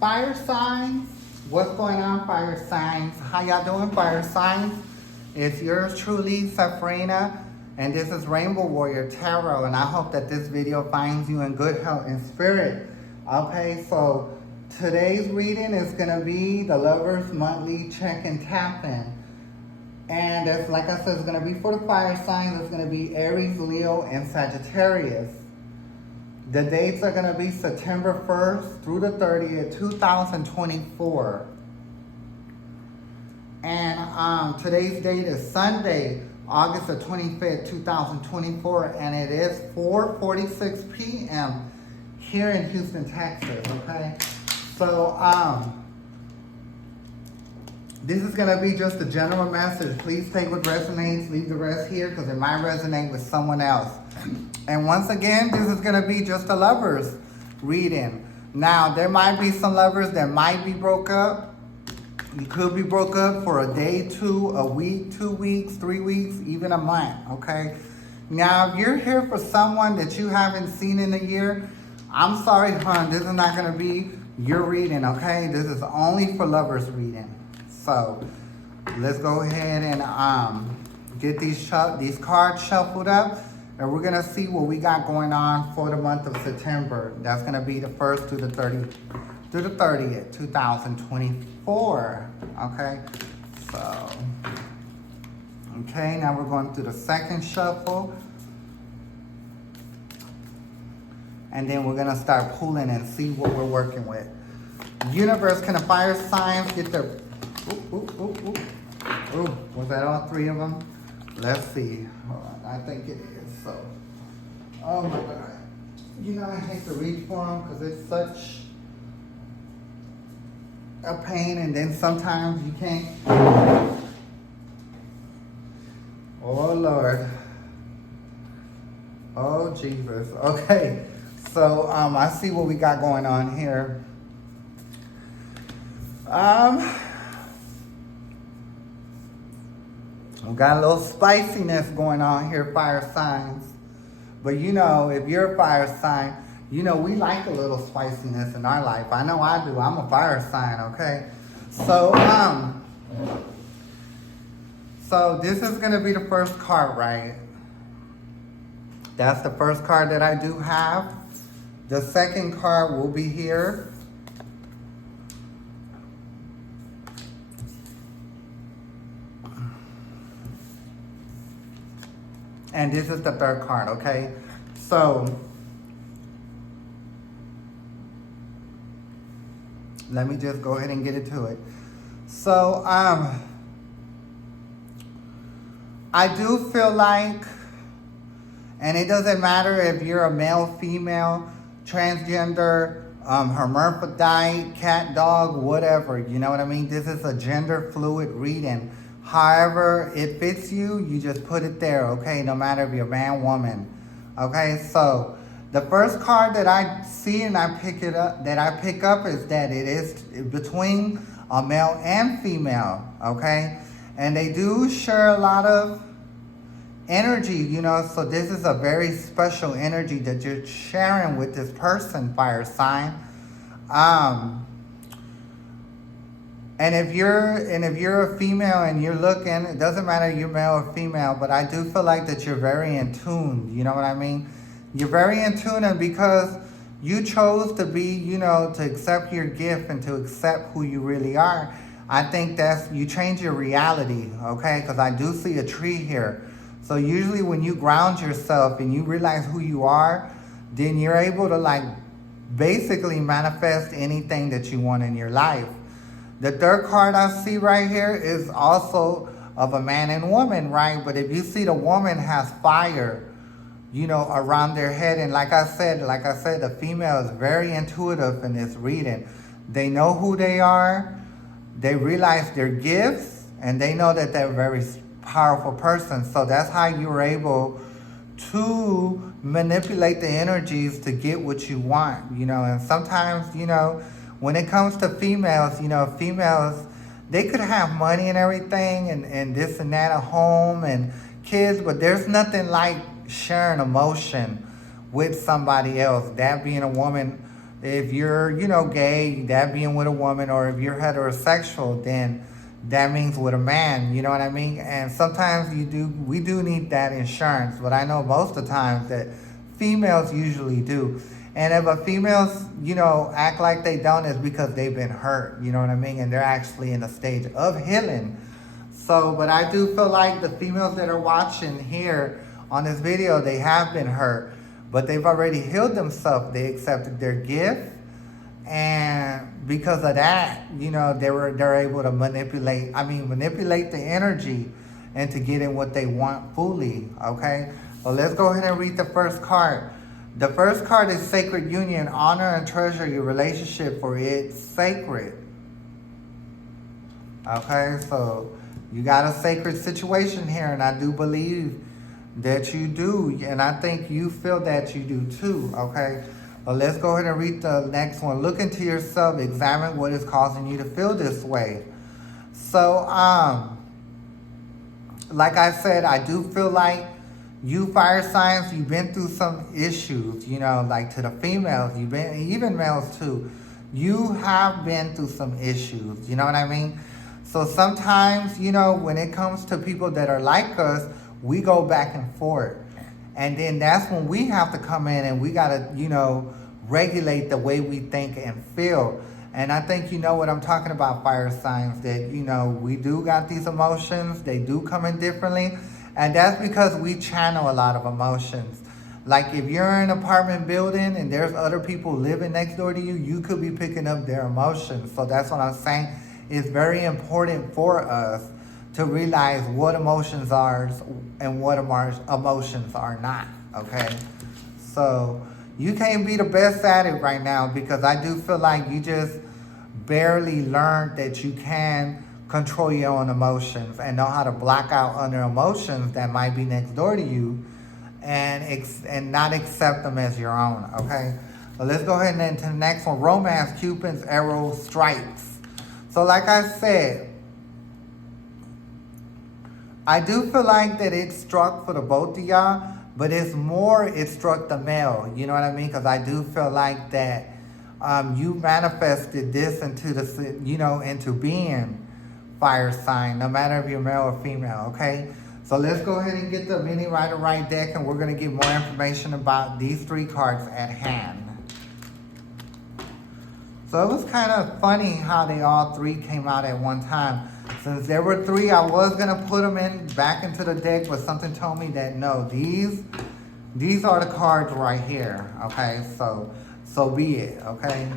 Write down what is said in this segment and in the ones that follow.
Fire signs, what's going on, fire signs? How y'all doing, fire signs? It's yours truly, Sabrina, and this is Rainbow Warrior Tarot, and I hope that this video finds you in good health and spirit. Okay, so today's reading is going to be the Lovers Monthly Check and Tap In. And it's, like I said, it's going to be for the fire signs. It's going to be Aries, Leo, and Sagittarius. The dates are going to be September 1st through the 30th, 2024. And today's date is Sunday, August the 25th, 2024. And it is 4:46 p.m. here in Houston, Texas, okay? So, this is going to be just a general message. Please take what resonates, leave the rest here because it might resonate with someone else. And once again, this is going to be just a lover's reading. Now, there might be some lovers that might be broke up. You could be broke up for a day, two, a week, 2 weeks, 3 weeks, even a month, okay? Now, if you're here for someone that you haven't seen in a year, I'm sorry, hon, this is not going to be your reading, okay? This is only for lovers reading. So, let's go ahead and get these cards shuffled up. And we're going to see what we got going on for the month of September. That's going to be the 1st through the 30th, 2024. Okay? So, okay, now we're going through the second shuffle. And then we're going to start pulling and see what we're working with. Universe, can the fire signs get their... Ooh, was that all three of them? Let's see. Hold on, I think it is. So, oh my God. You know, I hate to reach for them because it's such a pain, and then sometimes you can't. Oh Lord. Oh Jesus. Okay. So, I see what we got going on here. We got a little spiciness going on here, fire signs. But you know, if you're a fire sign, you know, we like a little spiciness in our life. I know I do. I'm a fire sign, okay? So, so this is going to be the first card, right? That's the first card that I do have. The second card will be here. And this is the third card, okay? So, let me just go ahead and get into it. So, I do feel like, and it doesn't matter if you're a male, female, transgender, hermaphrodite, cat, dog, whatever, you know what I mean? This is a gender fluid reading. However it fits you, you just put it there, okay? No matter if you're man, woman, okay? So the first card that I see and I pick up is that it is between a male and female, okay? And they do share a lot of energy, you know, so this is a very special energy that you're sharing with this person, fire sign. And if you're a female and you're looking, it doesn't matter if you're male or female, but I do feel like that you're very in tune, you know what I mean? You're very in tune, and because you chose to be, you know, to accept your gift and to accept who you really are, I think you change your reality, okay? Because I do see a tree here. So usually when you ground yourself and you realize who you are, then you're able to like basically manifest anything that you want in your life. The third card I see right here is also of a man and woman, right? But if you see the woman has fire, you know, around their head. And like I said, the female is very intuitive in this reading. They know who they are. They realize their gifts, and they know that they're a very powerful person. So that's how you're able to manipulate the energies to get what you want, you know. And sometimes, you know, when it comes to females, you know, females, they could have money and everything and this and that, a home and kids, but there's nothing like sharing emotion with somebody else. That being a woman, If you're, gay, that being with a woman, or if you're heterosexual, then that means with a man, you know what I mean? And sometimes we do need that insurance, but I know most of the times that females usually do. And if a females, act like they don't, it's because they've been hurt, you know what I mean? And they're actually in a stage of healing. So, but I do feel like the females that are watching here on this video, they have been hurt, but they've already healed themselves. They accepted their gift, and because of that, they're able to manipulate the energy and to get in what they want fully. Okay, well, let's go ahead and read the first card. The first card is Sacred Union. Honor and treasure your relationship, for it's sacred. Okay, so you got a sacred situation here, and I do believe that you do, and I think you feel that you do too. Okay, well, let's go ahead and read the next one. Look into yourself, examine what is causing you to feel this way. So, like I said, I do feel like you fire signs, you've been through some issues, like to the females, you've been, even males too, you have been through some issues, you know what I mean? So sometimes, when it comes to people that are like us, we go back and forth. And then that's when we have to come in and we got to, regulate the way we think and feel. And I think you know what I'm talking about, fire signs, that, we do got these emotions. They do come in differently. And that's because we channel a lot of emotions. Like if you're in an apartment building and there's other people living next door to you, you could be picking up their emotions. So that's what I'm saying. It's very important for us to realize what emotions are and what emotions are not, okay? So you can't be the best at it right now, because I do feel like you just barely learned that you can control your own emotions and know how to block out other emotions that might be next door to you and not accept them as your own, okay? So let's go ahead and into the next one. Romance, Cupid's arrow strikes. So like I said, I do feel like that it struck for the both of y'all, but it struck the male, you know what I mean? Because I do feel like that you manifested this into being fire sign, no matter if you're male or female, okay? So let's go ahead and get the mini Rider Right deck, and we're going to get more information about these three cards at hand. So it was kind of funny how they all three came out at one time. Since there were three, I was going to put them back into the deck, but something told me that no, these are the cards right here, okay? So be it, okay?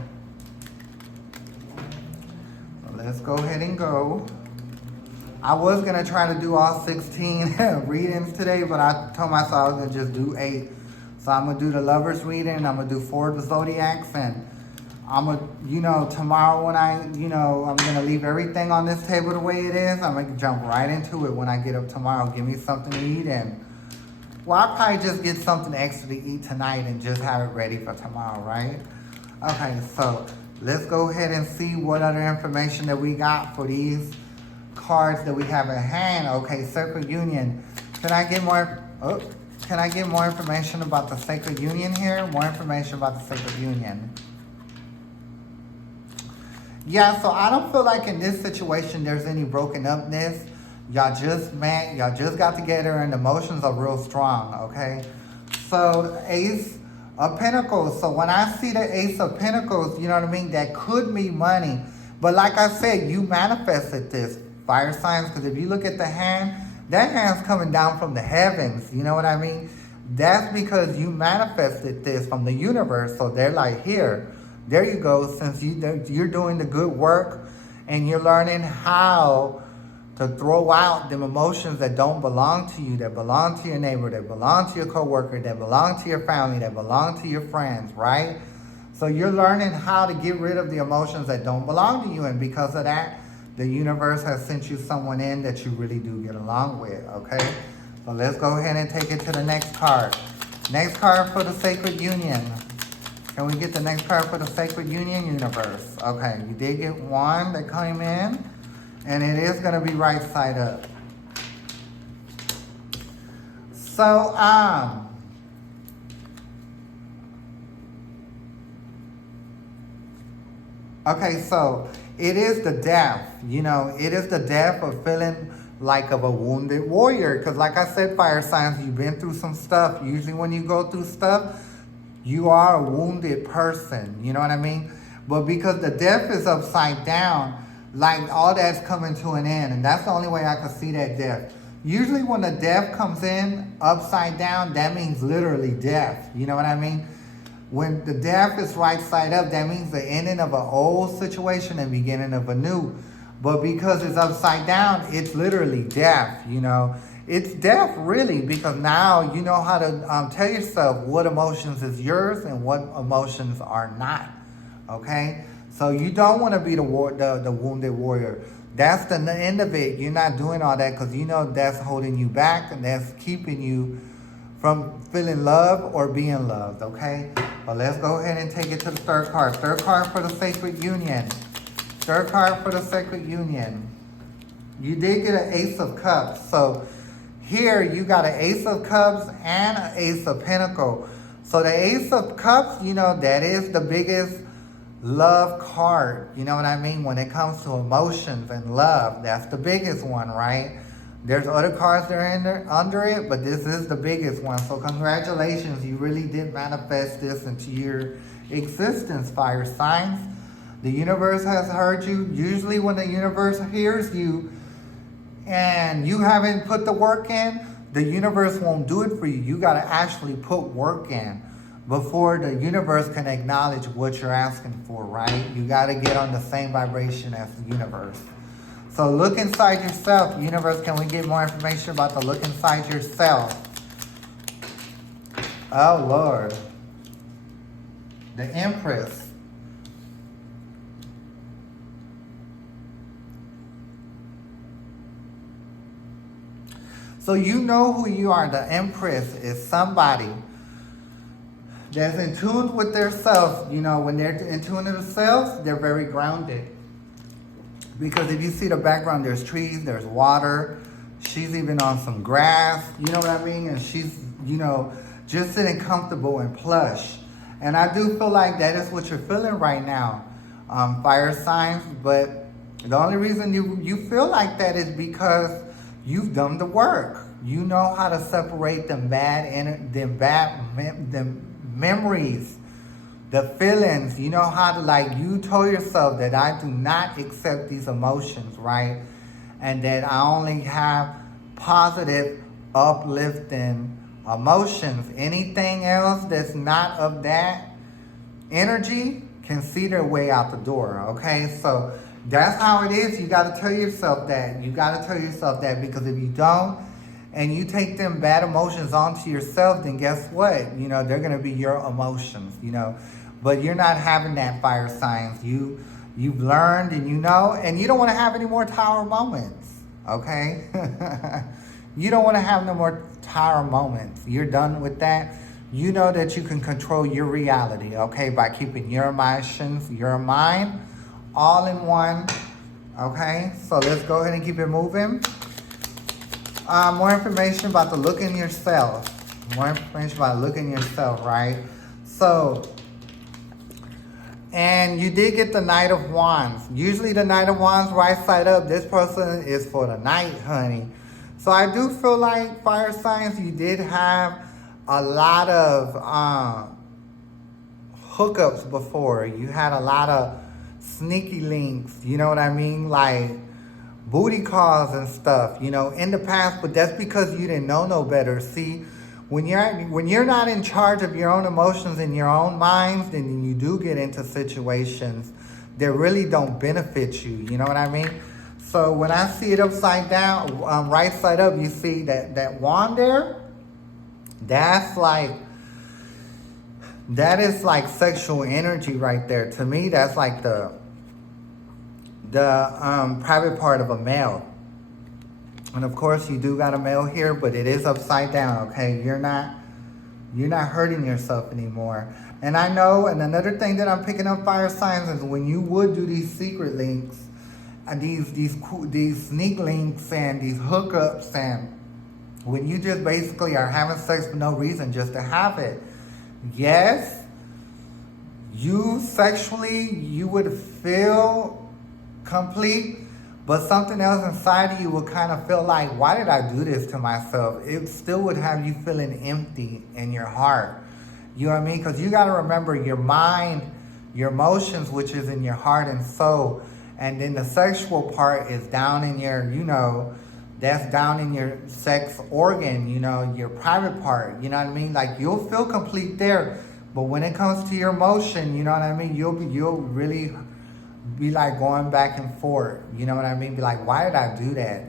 Let's go ahead and go. I was going to try to do all 16 readings today, but I told myself I was going to just do 8. So I'm going to do the Lovers reading, I'm going to do 4 of the Zodiacs, and I'm going to, tomorrow when I'm going to leave everything on this table the way it is. I'm going to jump right into it when I get up tomorrow. Give me something to eat, and, well, I'll probably just get something extra to eat tonight and just have it ready for tomorrow, right? Okay, so let's go ahead and see what other information that we got for these cards that we have at hand. Okay, Sacred Union. Can I get more information about the Sacred Union here? More information about the Sacred Union. Yeah, so I don't feel like in this situation there's any broken upness. Y'all just met, y'all just got together, and the emotions are real strong, okay? So Ace of Pentacles. So when I see the Ace of Pentacles, you know what I mean? That could be money. But like I said, you manifested this, fire signs, because if you look at the hand, that hand's coming down from the heavens, you know what I mean? That's because you manifested this from the universe. So they're like, here, there you go. Since you're doing the good work and you're learning how to throw out them emotions that don't belong to you, that belong to your neighbor, that belong to your coworker, that belong to your family, that belong to your friends, right? So you're learning how to get rid of the emotions that don't belong to you. And because of that, the universe has sent you someone in that you really do get along with, okay? So let's go ahead and take it to the next card. Next card for the Sacred Union. Can we get the next card for the Sacred Union universe? Okay, you did get one that came in, and it is going to be right side up. So, Okay, so it is the death, it is the death of feeling like of a wounded warrior. Because like I said, fire signs, you've been through some stuff. Usually when you go through stuff, you are a wounded person, you know what I mean? But because the death is upside down, like all that's coming to an end. And that's the only way I can see that death. Usually when the death comes in upside down, that means literally death, you know what I mean? When the death is right side up, that means the ending of an old situation and beginning of a new. But because it's upside down, it's literally death, It's death, really, because now you know how to tell yourself what emotions is yours and what emotions are not, okay? So you don't want to be the wounded warrior. That's the end of it. You're not doing all that because you know that's holding you back and that's keeping you from feeling love or being loved, okay? But let's go ahead and take it to the third card. Third card for the Sacred Union. Third card for the Sacred Union. You did get an Ace of Cups. So here you got an Ace of Cups and an Ace of Pentacles. So the Ace of Cups, that is the biggest love card. You know what I mean? When it comes to emotions and love, that's the biggest one, right? There's other cards that are under it, but this is the biggest one. So congratulations, you really did manifest this into your existence, fire signs. The universe has heard you. Usually when the universe hears you and you haven't put the work in, the universe won't do it for you. You got to actually put work in before the universe can acknowledge what you're asking for, right? You got to get on the same vibration as the universe. So look inside yourself. Universe, can we get more information about the look inside yourself? Oh, Lord. The Empress. So you know who you are. The Empress is somebody that's in tune with their self. When they're in tune with themselves, they're very grounded. Because if you see the background, there's trees, there's water. She's even on some grass, you know what I mean? And she's, just sitting comfortable and plush. And I do feel like that is what you're feeling right now, fire signs. But the only reason you feel like that is because you've done the work. You know how to separate them memories, the feelings. You know how to, you told yourself that I do not accept these emotions, right? And that I only have positive, uplifting emotions. Anything else that's not of that energy can see their way out the door, okay? So that's how it is. You got to tell yourself that. You got to tell yourself that, because if you don't, and you take them bad emotions onto yourself, then guess what? They're going to be your emotions, But you're not having that, fire signs. You've learned and and you don't want to have any more tower moments, okay? You don't want to have no more tower moments. You're done with that. You know that you can control your reality, okay, by keeping your emotions, your mind, all in one, okay? So let's go ahead and keep it moving. More information about the look in yourself. More information about looking yourself, right? So, and you did get the Knight of Wands. Usually the Knight of Wands right side up, this person is for the night, honey. So I do feel like, fire signs, you did have a lot of hookups before. You had a lot of sneaky links, you know what I mean? Like booty calls and stuff, in the past, but that's because you didn't know no better. See, when you're not in charge of your own emotions and your own minds, then you do get into situations that really don't benefit you, you know what I mean? So when I see it upside down, right side up, you see that wand there? That is like sexual energy right there. To me, that's like the private part of a male. And of course you do got a male here, but it is upside down, okay? You're not hurting yourself anymore. And I know, and another thing that I'm picking up, fire signs, is when you would do these secret links, and these sneak links and these hookups, and when you just basically are having sex for no reason, just to have it. Yes, you sexually, you would feel complete, but something else inside of you would kind of feel like, why did I do this to myself? It still would have you feeling empty in your heart. You know what I mean? Because you got to remember your mind, your emotions, which is in your heart and soul. And then the sexual part is down in your, that's down in your sex organ, your private part. You know what I mean? Like, you'll feel complete there. But when it comes to your emotion, you know what I mean? You'll really be like going back and forth. You know what I mean? Be like, why did I do that?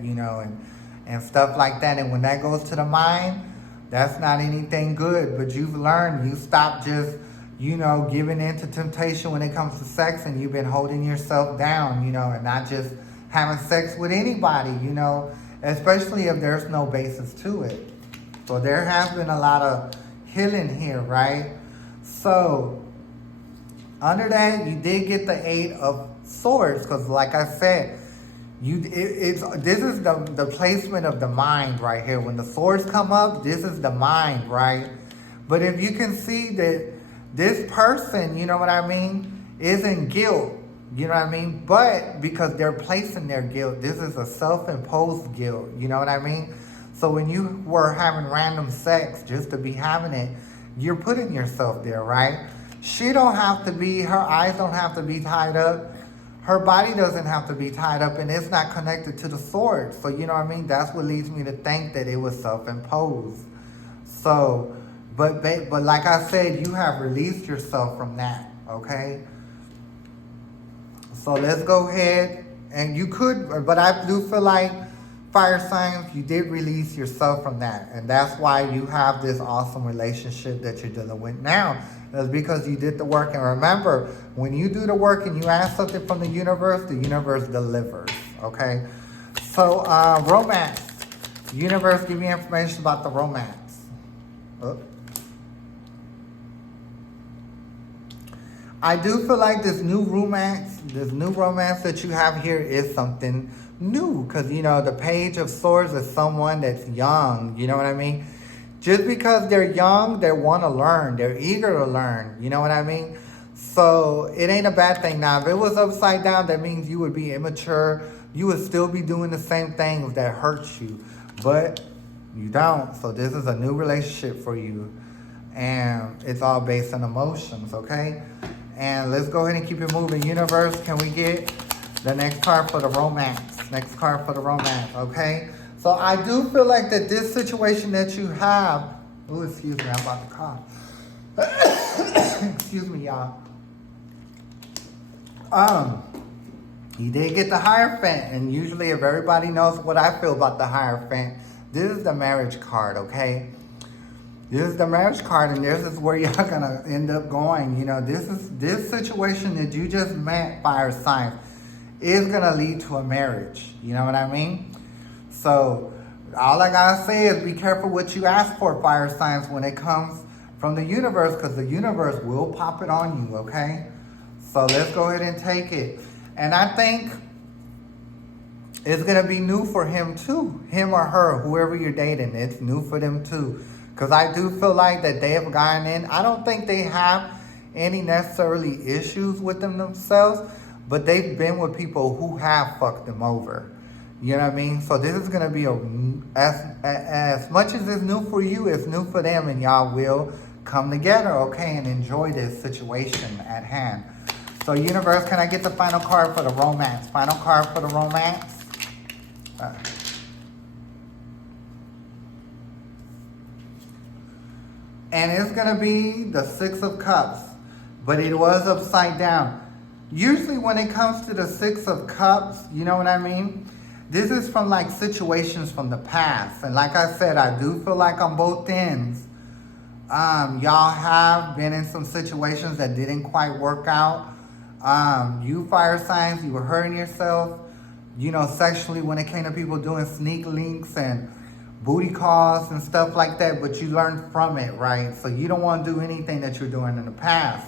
And stuff like that. And when that goes to the mind, that's not anything good. But you've learned, you stop just, giving in to temptation when it comes to sex, and you've been holding yourself down, and not just having sex with anybody, especially if there's no basis to it. So there has been a lot of healing here, right? So under that, you did get the 8 of Swords, because like I said, this is the placement of the mind right here. When the swords come up, this is the mind, right? But if you can see that this person, you know what I mean, is in guilt, you know what I mean? But because they're placing their guilt, this is a self-imposed guilt, you know what I mean? So when you were having random sex just to be having it, you're putting yourself there, right? She don't have to be, her eyes don't have to be tied up. Her body doesn't have to be tied up, and it's not connected to the sword. So, you know what I mean? That's what leads me to think that it was self-imposed. So, but like I said, you have released yourself from that, okay? So let's go ahead, and you could, but I do feel like fire signs, you did release yourself from that. And that's why you have this awesome relationship that you're dealing with now. That's because you did the work. And remember, when you do the work and you ask something from the universe delivers, okay? So, romance. Universe, give me information about the romance. Oh. I do feel like this new romance that you have here is something new. Because, the Page of Swords is someone that's young. You know what I mean? Just because they're young, they want to learn. They're eager to learn. You know what I mean? So it ain't a bad thing. Now, if it was upside down, that means you would be immature. You would still be doing the same things that hurt you. But you don't. So this is a new relationship for you. And it's all based on emotions, okay? And let's go ahead and keep it moving. Universe, can we get the next card for the romance? Next card for the romance, okay? So I do feel like that this situation that you have, oh, excuse me, I'm about to cough. Excuse me, y'all. You did get the Hierophant, and usually if everybody knows what I feel about the Hierophant, this is the marriage card, okay? This is the marriage card, and this is where y'all gonna end up going. This situation that you just met, fire signs, is gonna lead to a marriage. You know what I mean? So all I gotta say is be careful what you ask for, fire signs, when it comes from the universe, because the universe will pop it on you, okay? So let's go ahead and take it. And I think it's gonna be new for him too. Him or her, whoever you're dating, it's new for them too. Because I do feel like that they have gotten in. I don't think they have any necessarily issues with them themselves, but they've been with people who have fucked them over. You know what I mean? So this is going to be as much as it's new for you, it's new for them, and y'all will come together, okay, and enjoy this situation at hand. So universe, can I get the final card for the romance? Final card for the romance. And it's going to be the 6 of Cups, but it was upside down. Usually when it comes to the 6 of Cups, you know what I mean? This is from like situations from the past. And like I said, I do feel like on both ends, y'all have been in some situations that didn't quite work out. You fire signs, you were hurting yourself, sexually when it came to people doing sneak links and booty calls and stuff like that, but you learned from it, right? So you don't want to do anything that you're doing in the past.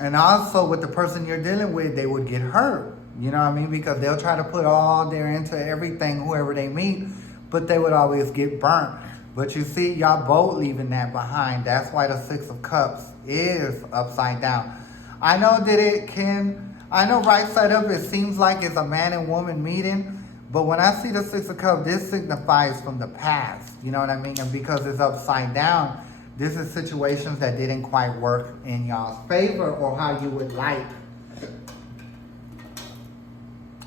And also with the person you're dealing with, they would get hurt, you know what I mean? Because they'll try to put all their into everything, whoever they meet, but they would always get burnt. But you see, y'all both leaving that behind. That's why the 6 of Cups is upside down. I know that I know right side up, it seems like it's a man and woman meeting. But when I see the Six of Cups, this signifies from the past. You know what I mean? And because it's upside down, this is situations that didn't quite work in y'all's favor or how you would like.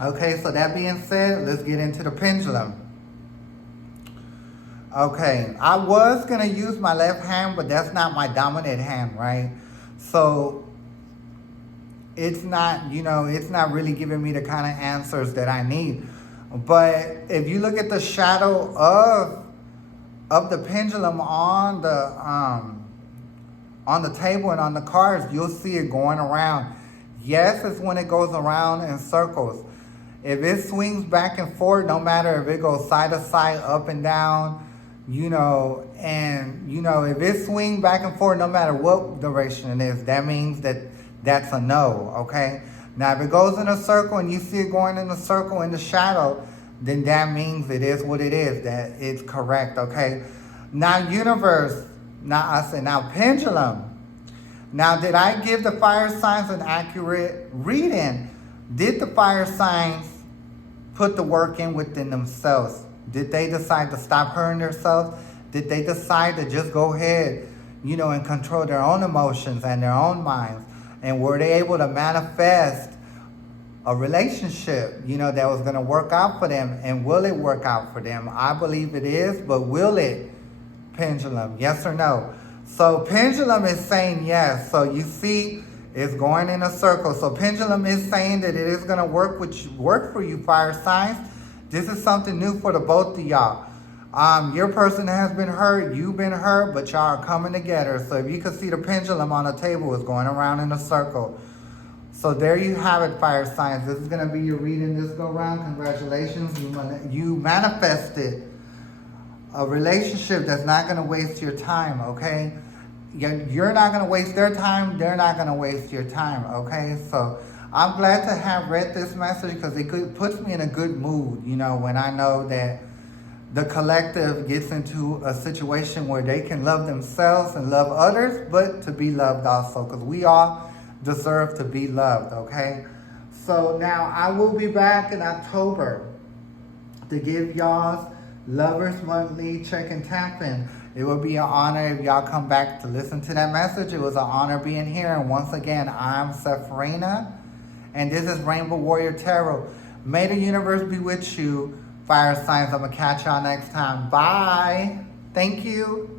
Okay, so that being said, let's get into the pendulum. Okay, I was going to use my left hand, but that's not my dominant hand, right? So it's not, it's not really giving me the kind of answers that I need. But if you look at the shadow of the pendulum on the table and on the cards, you'll see it going around. Yes, it's when it goes around in circles. If it swings back and forth, no matter if it goes side to side, up and down, if it swings back and forth, no matter what direction it is, that means that's a no, okay? Now, if it goes in a circle and you see it going in a circle in the shadow, then that means it is what it is, that it's correct, okay? Now, universe, now pendulum. Now, did I give the fire signs an accurate reading? Did the fire signs put the work in within themselves? Did they decide to stop hurting themselves? Did they decide to just go ahead, and control their own emotions and their own minds? And were they able to manifest a relationship, that was going to work out for them? And will it work out for them? I believe it is, but will it? Pendulum, yes or no? So pendulum is saying yes. So you see, it's going in a circle. So pendulum is saying that it is going to work for you, fire signs. This is something new for the both of y'all. Your person has been hurt, you've been hurt, but y'all are coming together. So if you can see the pendulum on the table is going around in a circle. So there you have it, fire signs. This is going to be your reading this go round. Congratulations. You manifested a relationship that's not going to waste your time, okay? You're not going to waste their time. They're not going to waste your time, okay? So I'm glad to have read this message because it puts me in a good mood, when I know that the collective gets into a situation where they can love themselves and love others, but to be loved also, because we all deserve to be loved, okay? So now I will be back in October to give y'all's Lovers Monthly Check and Tap In. It would be an honor if y'all come back to listen to that message. It was an honor being here. And once again, I'm Sepharina, and this is Rainbow Warrior Tarot. May the universe be with you, fire signs. I'm going to catch y'all next time. Bye. Thank you.